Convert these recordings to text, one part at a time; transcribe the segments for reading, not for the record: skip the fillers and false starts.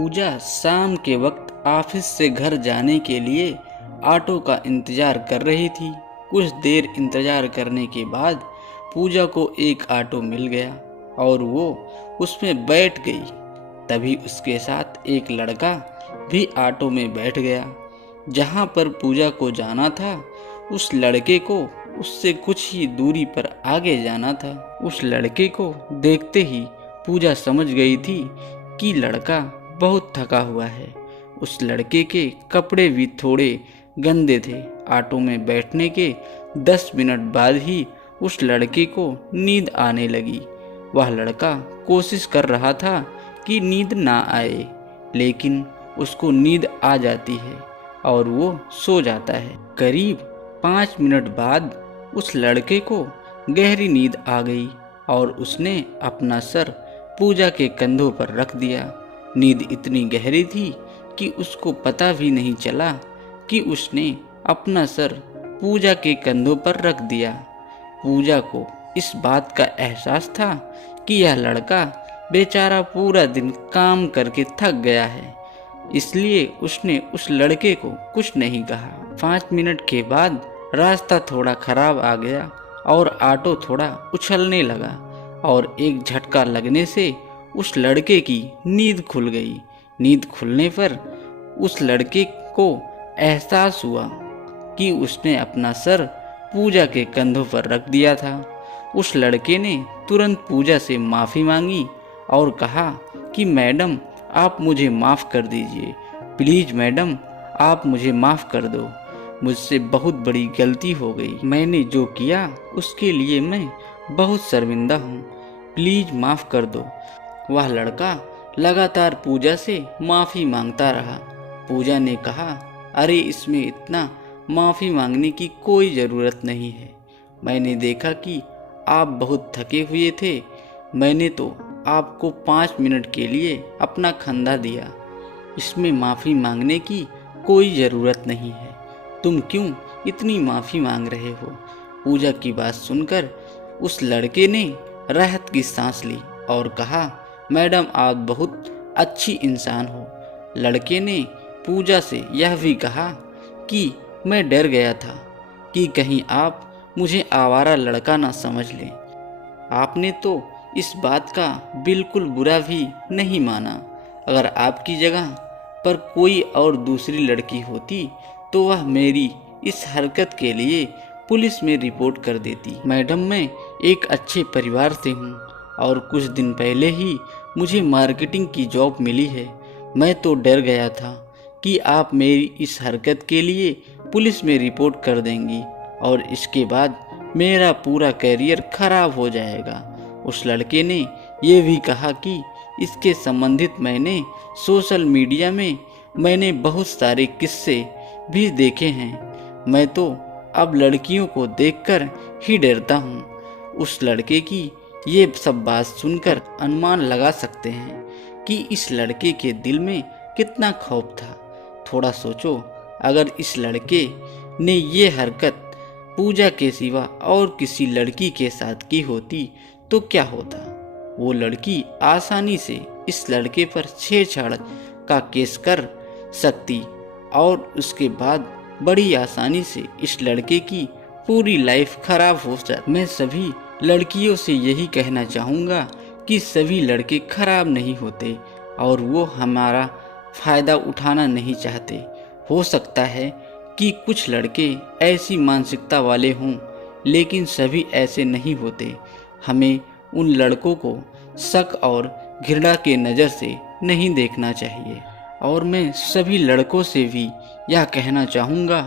पूजा शाम के वक्त ऑफिस से घर जाने के लिए ऑटो का इंतजार कर रही थी। कुछ देर इंतजार करने के बाद पूजा को एक ऑटो मिल गया और वो उसमें बैठ गई। तभी उसके साथ एक लड़का भी ऑटो में बैठ गया। जहाँ पर पूजा को जाना था, उस लड़के को उससे कुछ ही दूरी पर आगे जाना था। उस लड़के को देखते ही पूजा समझ गई थी कि लड़का बहुत थका हुआ है। उस लड़के के कपड़े भी थोड़े गंदे थे। ऑटो में बैठने के 10 मिनट बाद ही उस लड़के को नींद आने लगी। वह लड़का कोशिश कर रहा था कि नींद ना आए, लेकिन उसको नींद आ जाती है और वो सो जाता है। करीब 5 मिनट बाद उस लड़के को गहरी नींद आ गई और उसने अपना सर पूजा के कंधों पर रख दिया। नींद इतनी गहरी थी कि उसको पता भी नहीं चला कि उसने अपना सर पूजा के कंधों पर रख दिया। पूजा को इस बात का एहसास था कि यह लड़का बेचारा पूरा दिन काम करके थक गया है, इसलिए उसने उस लड़के को कुछ नहीं कहा। 5 मिनट के बाद रास्ता थोड़ा खराब आ गया और ऑटो थोड़ा उछलने लगा और एक झटका लगने से उस लड़के की नींद खुल गई। नींद खुलने पर उस लड़के को एहसास हुआ कि उसने अपना सर पूजा के कंधों पर रख दिया था। उस लड़के ने तुरंत पूजा से माफ़ी मांगी और कहा कि मैडम, आप मुझे माफ़ कर दीजिए, प्लीज़ मैडम, आप मुझे माफ़ कर दो। मुझसे बहुत बड़ी गलती हो गई। मैंने जो किया उसके लिए मैं बहुत शर्मिंदा हूँ, प्लीज़ माफ़ कर दो। वह लड़का लगातार पूजा से माफ़ी मांगता रहा। पूजा ने कहा, अरे इसमें इतना माफ़ी मांगने की कोई ज़रूरत नहीं है। मैंने देखा कि आप बहुत थके हुए थे। मैंने तो आपको 5 मिनट के लिए अपना कंधा दिया। इसमें माफ़ी मांगने की कोई ज़रूरत नहीं है। तुम क्यों इतनी माफ़ी मांग रहे हो? पूजा की बात सुनकर उस लड़के ने राहत की सांस ली और कहा, मैडम, आप बहुत अच्छी इंसान हो। लड़के ने पूजा से यह भी कहा कि मैं डर गया था कि कहीं आप मुझे आवारा लड़का ना समझ लें। आपने तो इस बात का बिल्कुल बुरा भी नहीं माना। अगर आपकी जगह पर कोई और दूसरी लड़की होती तो वह मेरी इस हरकत के लिए पुलिस में रिपोर्ट कर देती। मैडम, मैं एक अच्छे परिवार से हूँ और कुछ दिन पहले ही मुझे मार्केटिंग की जॉब मिली है। मैं तो डर गया था कि आप मेरी इस हरकत के लिए पुलिस में रिपोर्ट कर देंगी और इसके बाद मेरा पूरा करियर खराब हो जाएगा। उस लड़के ने यह भी कहा कि इसके संबंधित मैंने सोशल मीडिया में बहुत सारे किस्से भी देखे हैं। मैं तो अब लड़कियों को देखकर ही डरता हूँ। उस लड़के की ये सब बात सुनकर अनुमान लगा सकते हैं कि इस लड़के के दिल में कितना खौफ था। थोड़ा सोचो, अगर इस लड़के ने ये हरकत पूजा के सिवा और किसी लड़की के साथ की होती तो क्या होता? वो लड़की आसानी से इस लड़के पर छेड़छाड़ का केस कर सकती और उसके बाद बड़ी आसानी से इस लड़के की पूरी लाइफ खराब हो जाती। मैं सभी लड़कियों से यही कहना चाहूँगा कि सभी लड़के खराब नहीं होते और वो हमारा फ़ायदा उठाना नहीं चाहते। हो सकता है कि कुछ लड़के ऐसी मानसिकता वाले हों, लेकिन सभी ऐसे नहीं होते। हमें उन लड़कों को शक और घृणा के नज़र से नहीं देखना चाहिए। और मैं सभी लड़कों से भी यह कहना चाहूँगा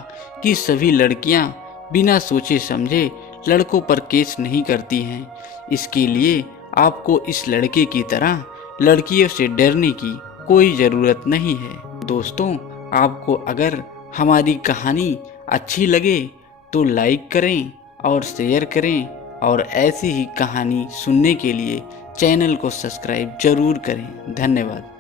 कि सभी लड़कियाँ बिना सोचे समझे लड़कों पर केस नहीं करती हैं। इसके लिए आपको इस लड़के की तरह लड़कियों से डरने की कोई ज़रूरत नहीं है। दोस्तों, आपको अगर हमारी कहानी अच्छी लगे तो लाइक करें और शेयर करें और ऐसी ही कहानी सुनने के लिए चैनल को सब्सक्राइब जरूर करें। धन्यवाद।